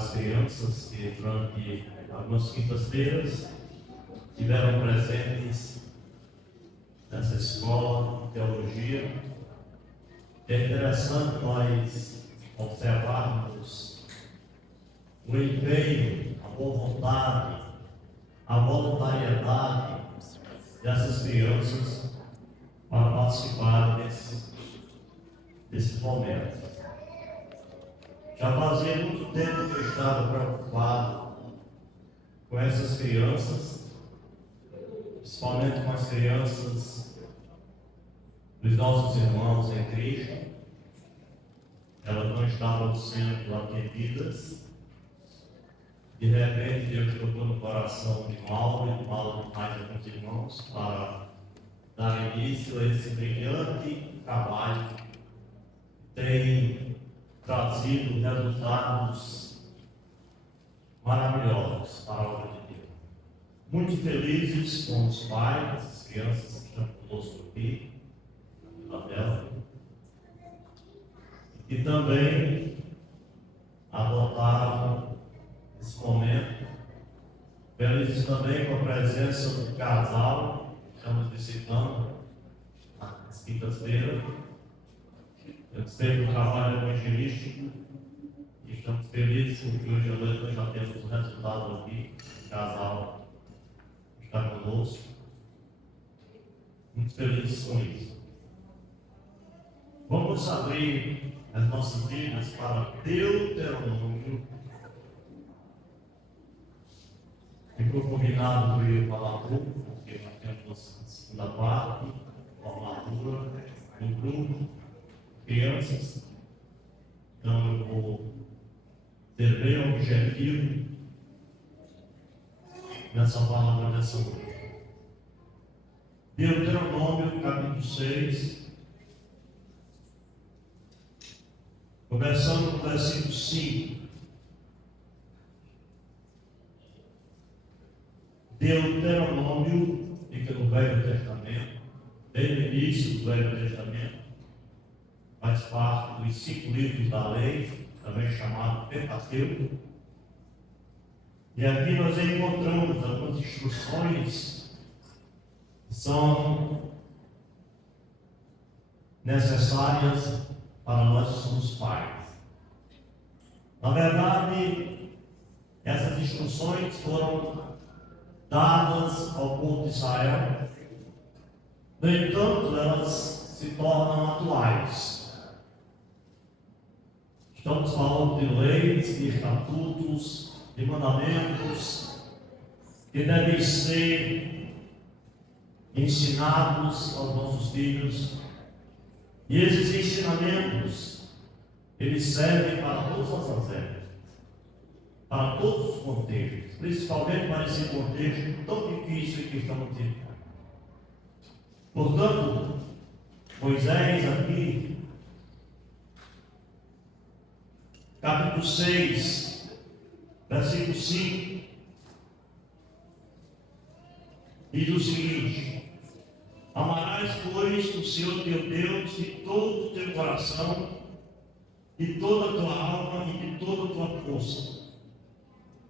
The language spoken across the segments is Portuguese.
as crianças que durante algumas quintas-feiras estiveram presentes nessa escola de teologia. É interessante nós observarmos o empenho, a boa vontade, a voluntariedade dessas crianças para participar desse momento. Já fazia muito tempo que eu estava preocupado com essas crianças, principalmente com as crianças dos nossos irmãos em Cristo. Elas não estavam sendo atendidas. De repente, Deus tocou no coração de Mauro e mais alguns irmãos para dar início a esse brilhante trabalho que tem trazido resultados maravilhosos para a obra de Deus. Muito felizes com os pais dessas crianças que estão conosco aqui, na tela, e também adotaram esse momento. Felizes também com a presença do casal que estamos visitando nas quintas-feiras. Eu sei do trabalho evangelístico e estamos felizes porque hoje à noite nós já temos o resultado aqui. O casal está conosco. Muito felizes com isso. Vamos abrir as nossas Bíblias para Deuteronômio. Ficou combinado que eu ia falar pouco, porque nós temos a segunda parte, formatura do grupo, crianças. Então eu vou ter bem objetivo nessa palavra dessa noite. Deuteronômio, capítulo 6, começando no versículo 5. Deuteronômio fica no Velho Testamento, desde o início do Velho Testamento, faz parte dos 5 livros da lei, também chamado Pentateuco. E aqui nós encontramos algumas instruções que são necessárias para nós que somos pais. Na verdade, essas instruções foram dadas ao povo de Israel. No entanto, elas se tornam atuais. Estamos falando de leis, de estatutos, de mandamentos que devem ser ensinados aos nossos filhos. E esses ensinamentos, eles servem para todas as épocas, para todos os contextos, principalmente para esse contexto tão difícil que estamos vivendo. Portanto, Moisés aqui, capítulo 6, versículo 5, diz o seguinte: amarás, pois, o Senhor teu Deus de todo o teu coração, de toda a tua alma e de toda a tua força.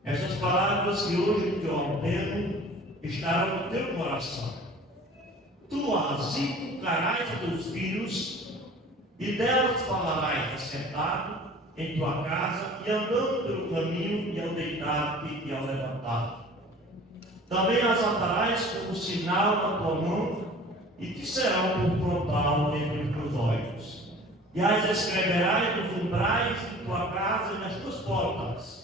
Essas palavras que hoje te ordeno estarão no teu coração. Tu as inculcarás a teus filhos, e delas falarás assentado em tua casa, e andando pelo caminho, e ao deitar-te e ao levantar. Também as atarás como sinal na tua mão, e te serão por frontal entre os teus olhos. E as escreverás nos umbrais de tua casa e nas tuas portas.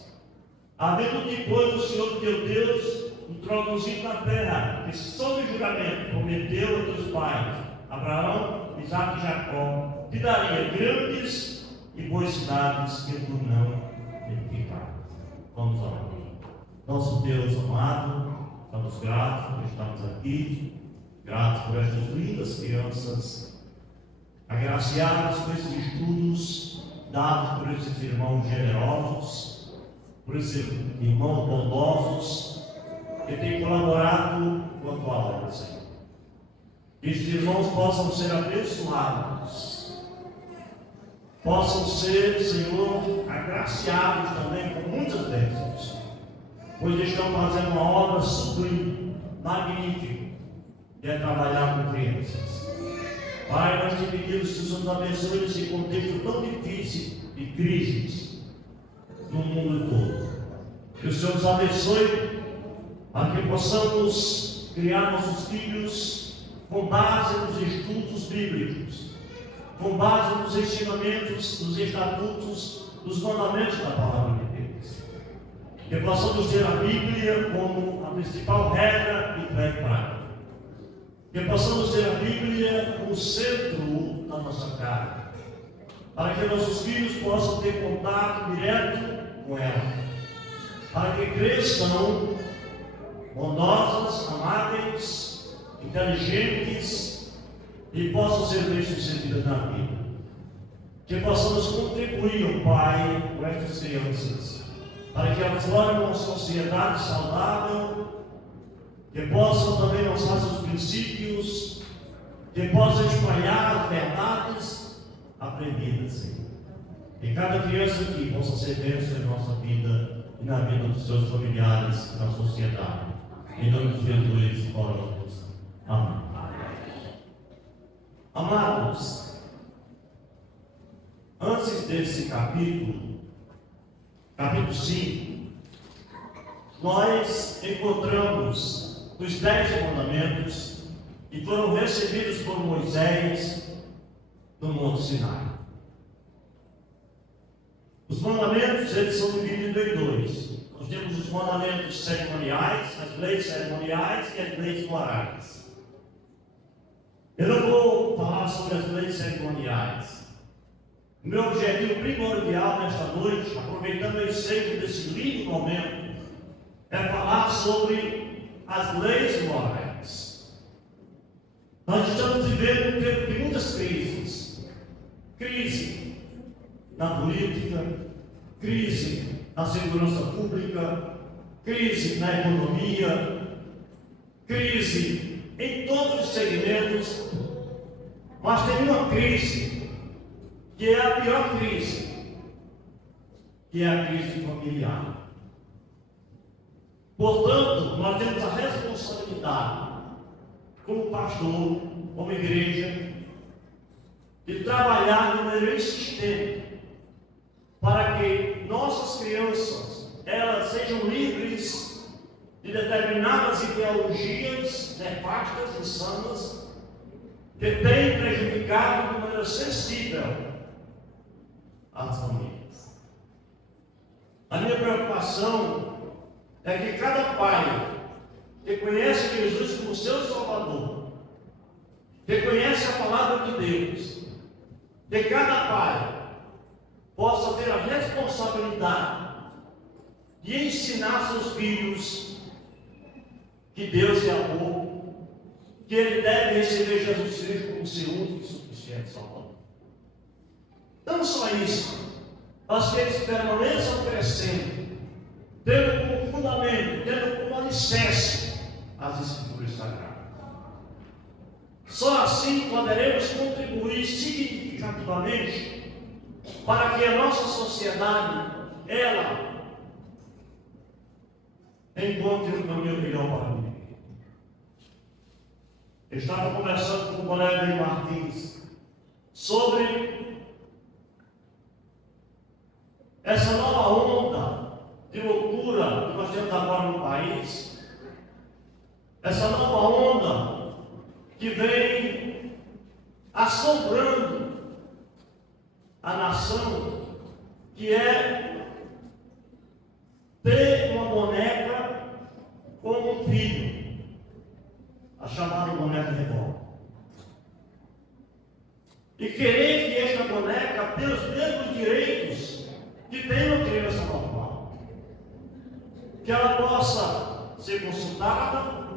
Havendo depois o Senhor teu Deus introduzido na terra, que sob juramento prometeu a teus pais, Abraão, Isaque e Jacó, te daria grandes e boas cidades que tu não edificaste. Vamos orar. Nosso Deus amado, estamos gratos por estarmos aqui, gratos por estas lindas crianças, agraciadas por esses estudos dados por esses irmãos generosos, por esses irmãos bondosos que têm colaborado com a tua obra, Senhor. Que estes irmãos possam ser abençoados possam ser, Senhor, agraciados também com muitas bênçãos, pois estão fazendo uma obra sublime, magnífica, que é trabalhar com crianças. Pai, nós te pedimos que o Senhor nos abençoe nesse contexto tão difícil de crises no mundo todo. Que o Senhor nos abençoe para que possamos criar nossos filhos com base nos estudos bíblicos, com base nos ensinamentos, nos estatutos, nos mandamentos da palavra de Deus. Que possamos ter a Bíblia como a principal regra e fé prática. Que possamos ter a Bíblia como centro da nossa casa, para que nossos filhos possam ter contato direto com ela, para que cresçam bondosas, amáveis, inteligentes e possam ser bem-sucedidas na vida. Que possamos contribuir, Pai, com estas crianças, para que elas formem uma sociedade saudável, que possam também lançar seus princípios, que possam espalhar as verdades aprendidas, Senhor. Que cada criança aqui possa ser bênção em nossa vida e na vida dos seus familiares e na sociedade. Em nome de Jesus, oramos. Amém. Amados, antes desse capítulo 5, nós encontramos os 10 mandamentos que foram recebidos por Moisés no Monte Sinai. Os mandamentos, eles são divididos em dois. Nós temos os mandamentos cerimoniais, as leis cerimoniais e as leis morais. Eu não vou falar sobre as leis cerimoniais. O meu objetivo primordial nesta noite, aproveitando o ensejo desse lindo momento, é falar sobre as leis morais. Nós estamos vivendo um tempo de muitas crises. Crise na política, crise na segurança pública, crise na economia, crise em todos os segmentos. Mas tem uma crise que é a pior crise, que é a crise familiar. Portanto, nós temos a responsabilidade, como pastor, como igreja, de trabalhar de maneira insistente para que nossas crianças elas sejam livres de determinadas ideologias nefastas e insanas que têm prejudicado de maneira sensível as famílias. A minha preocupação é que cada pai que conhece Jesus como seu Salvador, que conhece a palavra de Deus, que cada pai possa ter a responsabilidade de ensinar seus filhos que Deus é amor, que ele deve receber Jesus Cristo como seu único e suficiente Salvador. Não só isso, mas que eles permaneçam crescendo, tendo como fundamento, tendo como alicerce as Escrituras Sagradas. Só assim poderemos contribuir significativamente para que a nossa sociedade, ela encontre um caminho melhor para mim. Eu estava conversando com o colega Martins sobre essa nova onda de loucura que nós temos agora no país, essa nova onda que vem assombrando a nação, que é ter uma boneca como um filho, a chamada boneca de revólver, e querer que esta boneca tenha os mesmos direitos que tem uma criança normal, que ela possa ser consultada,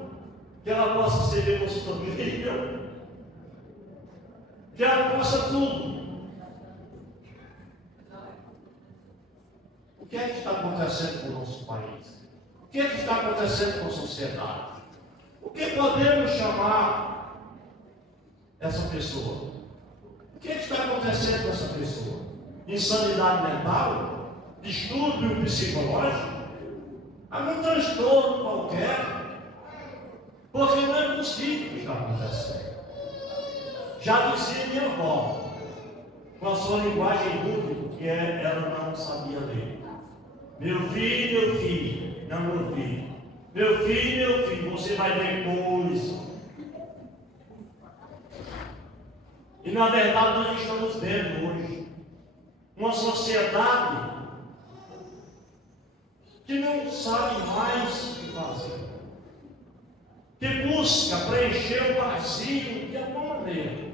que ela possa ser ver com sua família, que ela possa tudo. O que é que está acontecendo com o nosso país? O que é que está acontecendo com a sociedade? O que podemos chamar essa pessoa? O que é que está acontecendo com essa pessoa? insanidade mental, distúrbio psicológico, algum transtorno qualquer, porque não é possível o que está acontecendo. Já dizia minha avó, com a sua linguagem dúbia, que ela não sabia ler. Meu filho, não meu filho. Meu filho, você vai ver coisa. E na verdade nós estamos vendo hoje uma sociedade que não sabe mais o que fazer, que busca preencher o vazio de alguma maneira,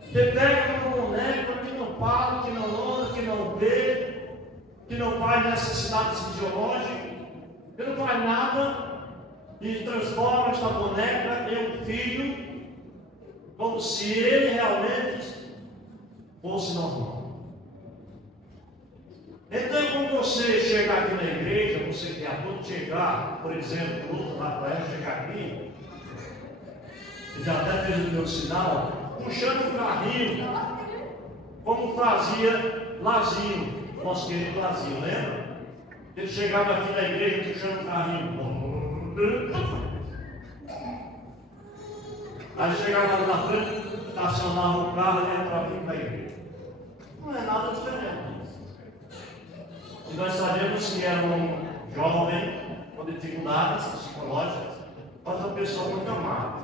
que pega uma boneca que não para, que não anda, que não vê, que não faz necessidades fisiológicas, que não faz nada, e transforma esta boneca em um filho, como se ele realmente fosse normal. Então, quando você chegar aqui na igreja, você que acabou de chegar, por exemplo, o outro Rafael chegar aqui, e já até fez o meu sinal, puxando o carrinho, como fazia Lazinho, nosso querido Lazinho, lembra? Ele chegava aqui na igreja puxando o carrinho. Aí chegava lá na frente, estacionava o carro e entrava aqui na igreja. Não é nada diferente. E nós sabemos que era um jovem com dificuldades psicológicas, mas uma pessoa muito amada.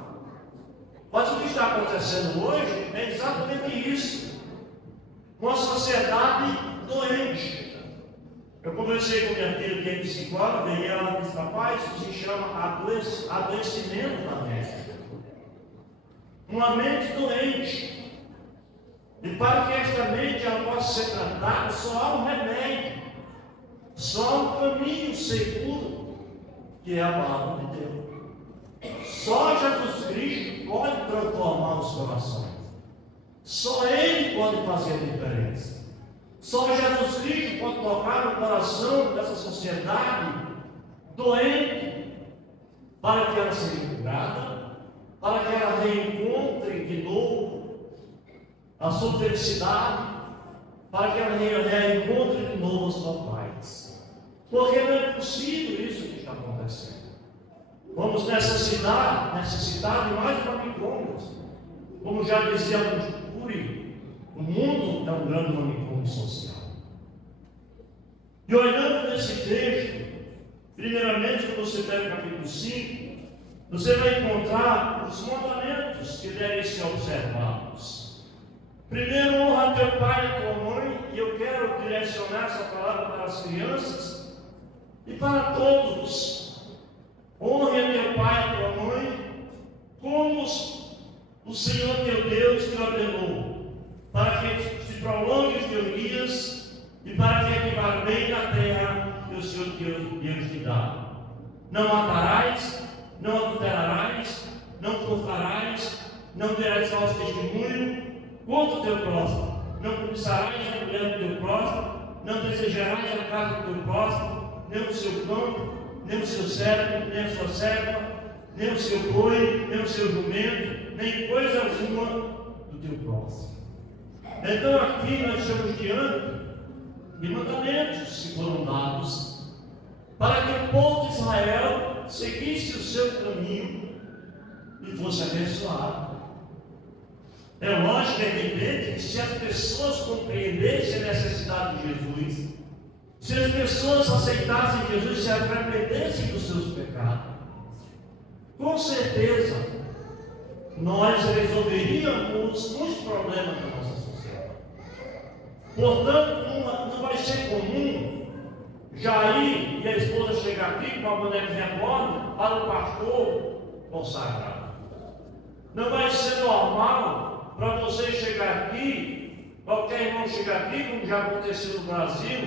Mas o que está acontecendo hoje é exatamente isso. Uma sociedade doente. Eu conversei com minha filha que é psicóloga e ela disse, rapaz, isso se chama adoecimento da mente. Uma mente doente. E para que esta mente ela possa ser tratada, só há um remédio. Só há um caminho seguro, que é a palavra de Deus. Só Jesus Cristo pode transformar os corações. Só Ele pode fazer a diferença. Só Jesus Cristo pode tocar no coração dessa sociedade doente, para que ela seja curada, para que ela reencontre de novo a sua felicidade, para que ela reencontre de novo a sua paz. Porque não é possível isso que está acontecendo. Vamos necessitar de mais manicômios. Como já dizia Augusto Cury, o mundo é um grande manicômio social. E olhando nesse texto, primeiramente, quando você pega o capítulo 5, você vai encontrar os mandamentos que devem ser observados. Primeiro, honra teu pai e tua mãe, e eu quero direcionar essa palavra para as crianças e para todos. Honre a teu pai e a tua mãe, como o Senhor teu Deus te ordenou, para que te prolongue os teus dias e para que viva bem na terra que o Senhor teu Deus te dá. Não matarás, não adulterarás, não furtarás, não terás falso testemunho contra o teu próximo, não cobiçarás a mulher do teu próximo, não desejarás a casa do teu próximo, nem o seu campo, nem o seu servo, nem a sua serva, nem o seu boi, nem o seu jumento, nem coisa alguma do teu próximo. Então aqui nós estamos diante de mandamentos que foram dados para que o povo de Israel seguisse o seu caminho e fosse abençoado. É lógico, é evidente que se as pessoas compreendessem a necessidade de Jesus, se as pessoas aceitassem Jesus e se arrependessem dos seus pecados, com certeza nós resolveríamos muitos problemas da nossa sociedade. Portanto, não vai ser comum Jair e a esposa chegar aqui com a boneca de rebote para o pastor consagrado. Não vai ser normal para você chegar aqui, qualquer irmão chegar aqui, como já aconteceu no Brasil,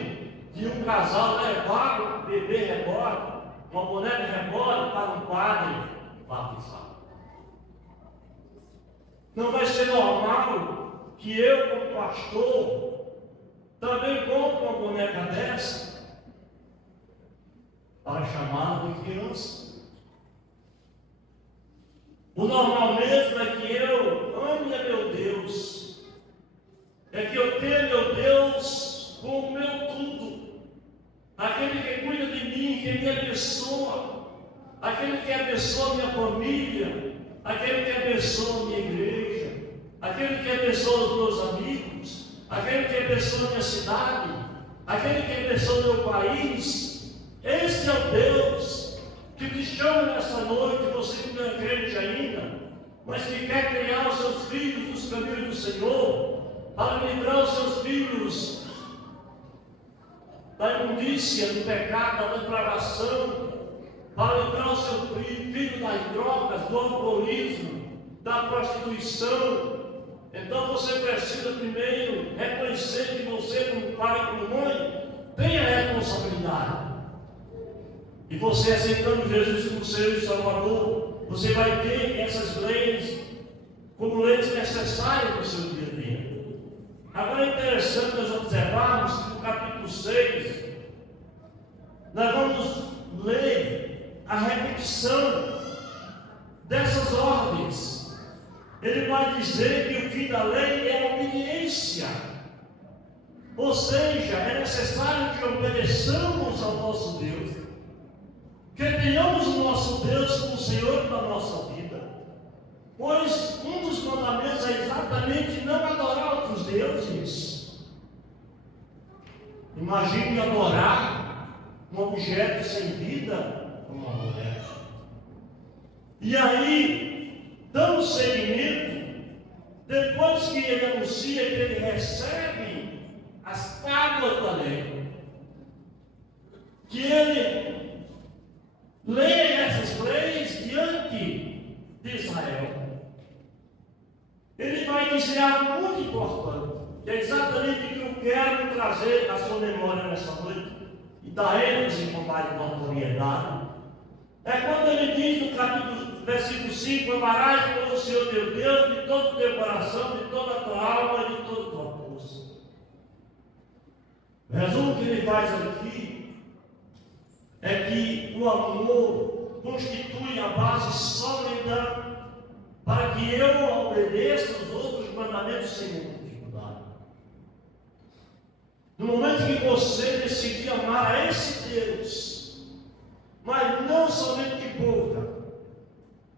de um casal levar um bebê rebote, uma boneca de rebote para um padre batizado. Não vai ser normal que eu, como pastor, também compre uma boneca dessa para chamá-la de criança. O normal mesmo é que eu ame a meu Deus é que eu tenho meu Deus como meu tudo, aquele que cuida de mim, que me abençoa, aquele que abençoa minha família, aquele que abençoa minha igreja, aquele que abençoa os meus amigos, aquele que abençoa minha cidade, aquele que abençoa meu país. Esse é o Deus que te chama nessa noite, você que não é crente ainda, mas que quer criar os seus filhos nos caminhos do Senhor, para livrar os seus filhos da imundícia, do pecado, da depravação, para livrar o seu filho das drogas, do alcoolismo, da prostituição. Então você precisa primeiro reconhecer que você, como pai e como mãe, tem a responsabilidade. E você aceitando Jesus como Senhor e Salvador, você vai ter essas leis como leis necessárias para o seu dia a dia. Agora é interessante nós observarmos que no capítulo 6, nós vamos ler a repetição dessas ordens. Ele vai dizer que o fim da lei é a obediência. Ou seja, é necessário que obedeçamos ao nosso Deus, que tenhamos o nosso Deus como Senhor da nossa vida. Pois um dos mandamentos é exatamente não adorar outros deuses. Imagine adorar um objeto sem vida, como uma mulher. E aí, dando seguimento, depois que ele anuncia que ele recebe as tábuas da lei, que ele leia essas leis diante de Israel, ele vai dizer algo muito importante, que é exatamente o que eu quero trazer à sua memória nessa noite, e dar ênfase com mais notoriedade. É quando ele diz no capítulo, versículo 5: amarás, pois, o Senhor teu Deus de todo o teu coração, de toda a tua alma e de toda a tua força. O resumo que ele faz aqui é que o amor constitui a base sólida para que eu obedeça os outros mandamentos sem muita dificuldade. No momento que você decidir amar a esse Deus, mas não somente de boca,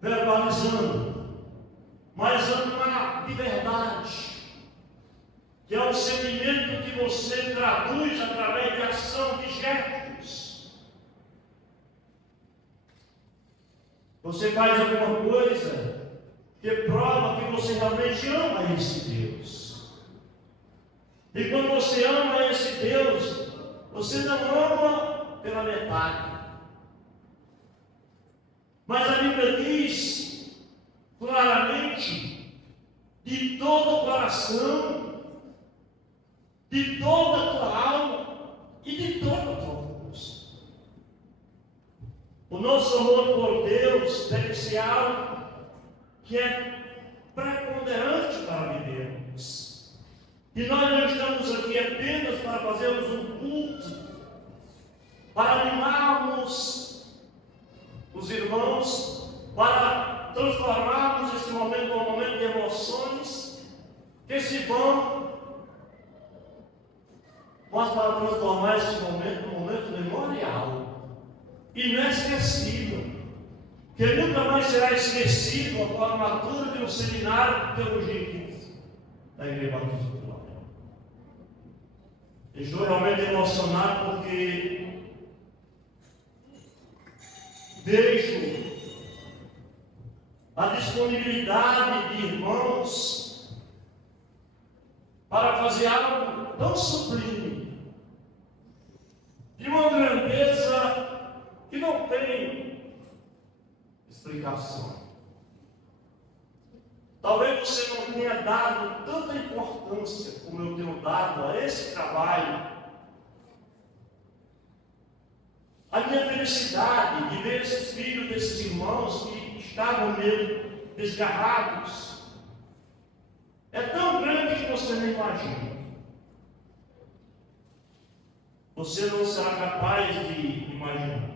verbalizando, mas amar de verdade, que é um sentimento que você traduz através de ação, de gestos. Você faz alguma coisa que prova que você realmente ama esse Deus. E quando você ama esse Deus, você não ama pela metade. Mas a Bíblia diz claramente: de todo o coração, de toda a tua alma e de toda a tua força. O nosso amor por Deus deve ser algo que é preponderante para vivermos. E nós não estamos aqui apenas para fazermos um culto, para animarmos os irmãos, para transformarmos esse momento em um momento de emoções que se vão, mas para transformar esse momento num momento memorial, inesquecível, que nunca mais será esquecido a formatura de um seminário de teologia 15 da Igreja Batista do Lamento. Estou realmente emocionado porque vejo a disponibilidade de irmãos para fazer algo tão sublime, de uma grandeza que não tem explicação. Talvez você não tenha dado tanta importância como eu tenho dado a esse trabalho. A minha felicidade de ver esses filhos desses irmãos que estavam meio desgarrados é tão grande que você não imagina. Você não será capaz de imaginar.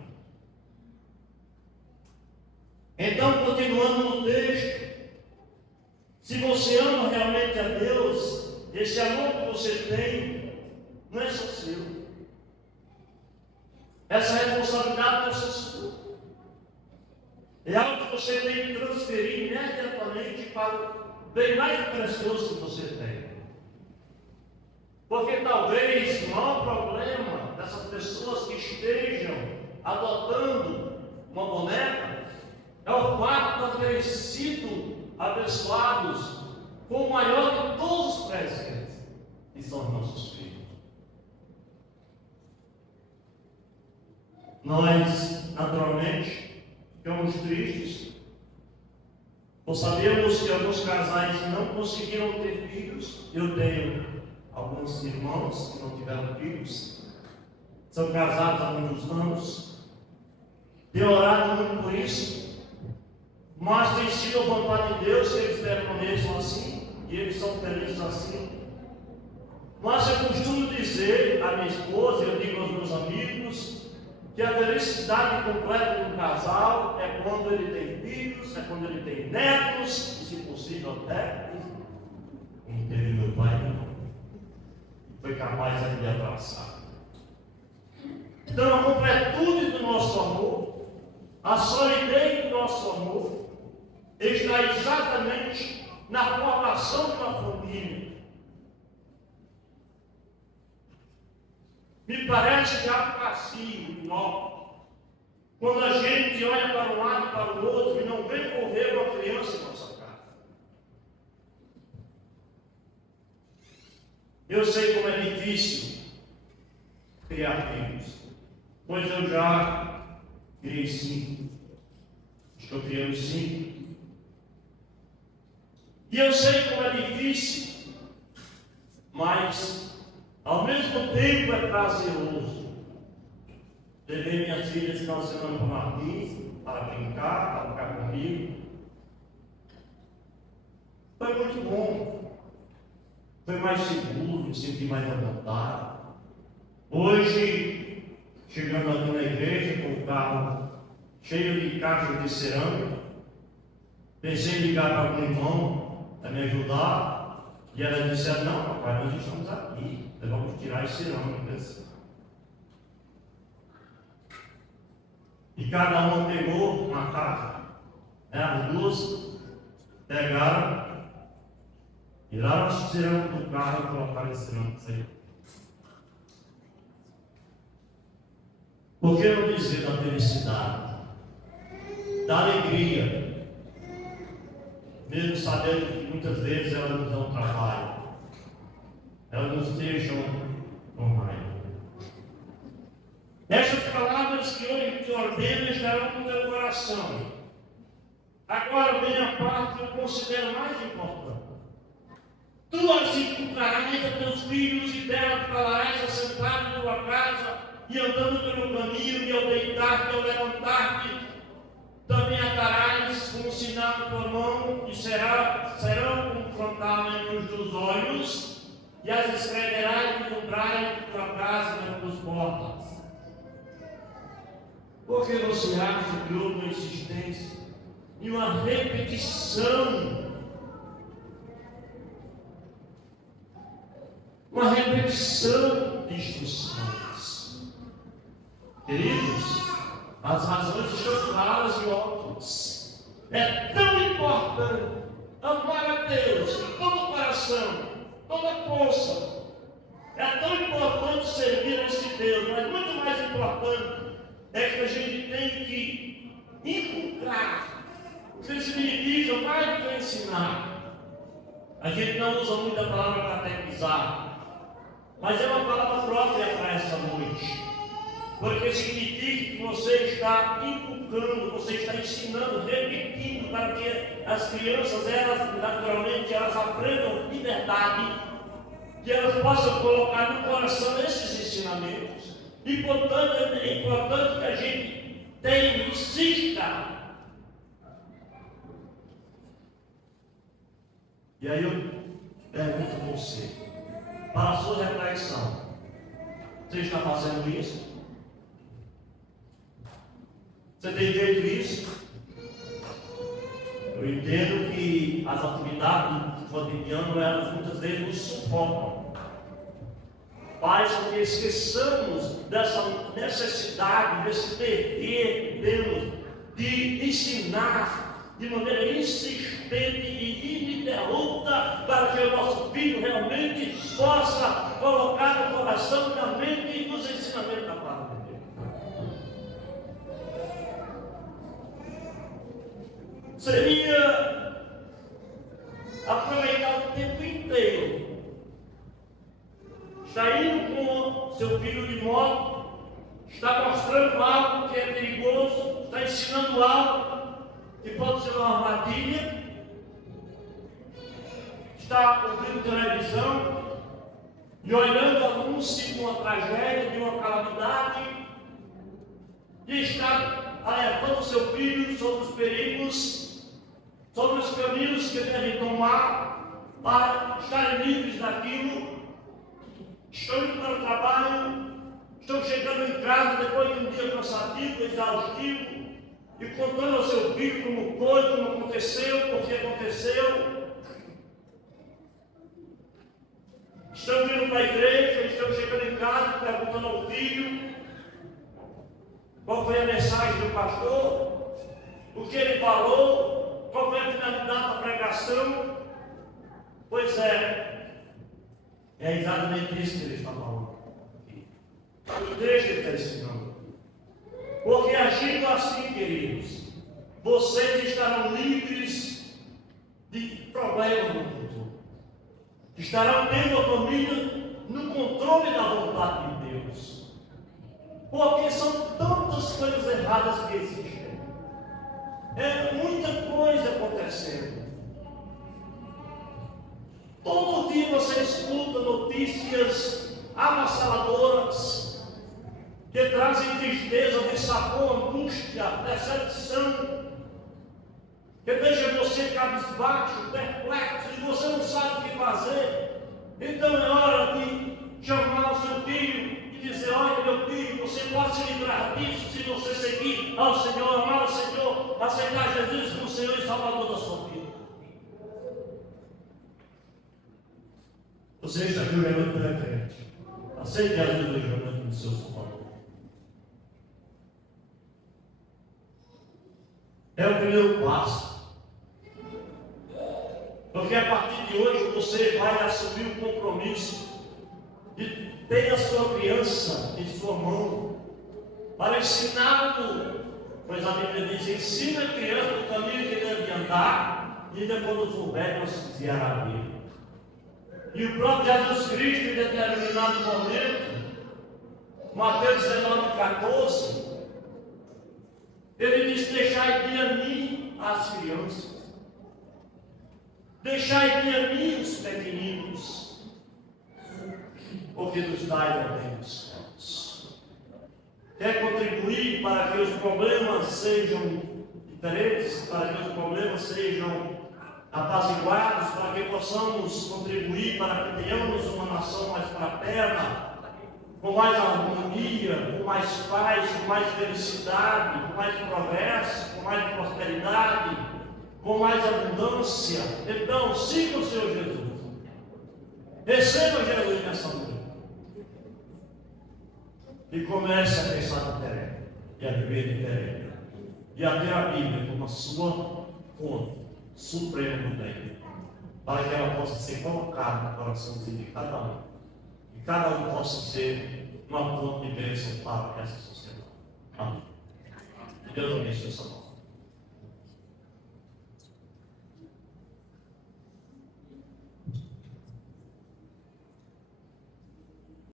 Então, continuando no texto, se você ama realmente a Deus, esse amor que você tem não é só seu. Essa responsabilidade não é só sua. É algo que você tem que transferir imediatamente para o bem mais precioso que você tem. Porque talvez o maior problema dessas pessoas que estejam adotando uma boneca é o fato de terem sido abençoados com o maior de todos os presentes, que são os nossos filhos. Nós, naturalmente, ficamos tristes por sabermos que alguns casais não conseguiram ter filhos. Eu tenho alguns irmãos que não tiveram filhos, são casados há muitos anos. Tenho orado muito por isso, mas tem sido a vontade de Deus que eles permaneçam assim, e eles são felizes assim. Mas eu costumo dizer à minha esposa, eu digo aos meus amigos, que a felicidade completa de um casal é quando ele tem filhos, é quando ele tem netos, e se possível até, como teve meu pai, foi capaz de abraçar. Então a completude do nosso amor, a solidez do nosso amor, está exatamente na formação de uma família. Me parece que há um vazio enorme quando a gente olha para um lado e para o outro e não vê correr uma criança em nossa casa. Eu sei como é difícil criar filhos, pois eu já criei 5. Estou criando 5. E eu sei como é difícil, mas ao mesmo tempo é prazeroso. Levei minhas filhas esse final de semana para o Martins, para brincar, para ficar comigo. Foi muito bom. Foi mais seguro, me senti mais à vontade. Hoje, chegando aqui na igreja com o carro cheio de caixas de cerâmica, pensei em ligar para algum irmão para me ajudar. E ela disse: não, papai, nós estamos aqui, nós vamos tirar as cerâmicas. E cada uma pegou uma caixa, as duas pegaram, tiraram as cerâmicas do carro e colocaram as cerâmicas aí. Por que não dizer da felicidade, da alegria? Mesmo sabendo que muitas vezes elas nos dão trabalho, elas nos deixam com raiva. Essas palavras que hoje te ordeno estarão no teu coração. Agora vem a parte que eu considero mais importante. Tu as inculcarás a teus filhos e dela falarás assentado em tua casa e andando pelo caminho, e ao deitar-te, ao levantar-te, também atarás como sinal na tua mão, e serão como frontal entre os teus olhos, e as escreverás no umbrais de tua casa e nas tuas portas. Porque você acha que houve uma insistência e uma repetição? Uma repetição de instruções. Queridos, as razões estão claras e óbvias. É tão importante amar a Deus de todo o coração, toda a força. É tão importante servir a esse Deus, mas muito mais importante é que a gente tem que inculcar. Isso significa mais do que ensinar. A gente não usa muito a palavra catequizar, mas é uma palavra própria para essa noite. Porque significa que você está inculcando, você está ensinando, repetindo, para que as crianças, elas naturalmente, elas aprendam de verdade, que elas possam colocar no coração esses ensinamentos. E portanto é importante que a gente tenha, insista. E aí eu pergunto a você, para a sua reflexão, você está fazendo isso? Você tem feito isso? Eu entendo que as atividades cotidiano, elas muitas vezes nos sufocam. Faz com que esqueçamos dessa necessidade, desse dever que temos de ensinar de maneira insistente e ininterrupta para que o nosso filho realmente possa colocar no coração e na mente os ensinamentos da palavra de Deus. Seria aproveitar o tempo inteiro. Está indo com seu filho de moto, está mostrando algo que é perigoso, está ensinando algo que pode ser uma armadilha, está ouvindo televisão e olhando anúncio de uma tragédia, de uma calamidade, e está alertando seu filho sobre os perigos, sobre os caminhos que devem tomar para estarem livres daquilo. Estão indo para o trabalho, estão chegando em casa depois de um dia cansativo, exaustivo, e contando ao seu filho como foi, como aconteceu, por que aconteceu. Estão indo para a igreja, estão chegando em casa, perguntando ao filho qual foi a mensagem do pastor, o que ele falou, qual foi a finalidade da pregação. Pois é exatamente isso que ele está falando aqui. O texto ele está ensinando. Porque agindo assim, queridos, vocês estarão livres de problemas no futuro. Estarão tendo a família no controle da vontade de Deus. Porque são tantas coisas erradas que existem. É muita coisa acontecendo. Todo dia você escuta notícias avassaladoras que trazem tristeza, dissabor, angústia, decepção, que deixa você cabisbaixo, perplexo, e você não sabe o que fazer. Então é hora de chamar o seu filho e dizer: olha, meu filho, você pode se livrar disso se você seguir ao Senhor, amar o Senhor, aceitar Jesus como Senhor e Salvador da sua vida. Você está julgando pela crente. Aceite Jesus julgando no seu Salvador. É o primeiro passo. Porque a partir de hoje você vai assumir o compromisso de ter a sua criança em sua mão para ensiná-lo. Pois a Bíblia diz: ensina a criança o caminho que deve andar, e depois for velho não se desviará dele. E o próprio Jesus Cristo, em determinado momento, Mateus 19,14, ele diz: deixai de a mim as crianças, deixai de a mim os pequeninos, porque dos tais é o reino dos céus. Quer contribuir para que os problemas sejam diferentes, para que os problemas sejam apaziguados, para que possamos contribuir para que tenhamos uma nação mais fraterna, com mais harmonia, com mais paz, com mais felicidade, com mais progresso, com mais prosperidade, com mais abundância. Então, siga o Senhor Jesus. Receba Jesus nessa noite. E comece a pensar diferente, e a viver diferente, e a ter a Bíblia como a sua fonte suprema do bem, para que ela possa ser colocada no coraçãozinho de cada um, e cada um possa ser uma fonte de bênção para essa sociedade. Amém. Deus abençoe essa noite.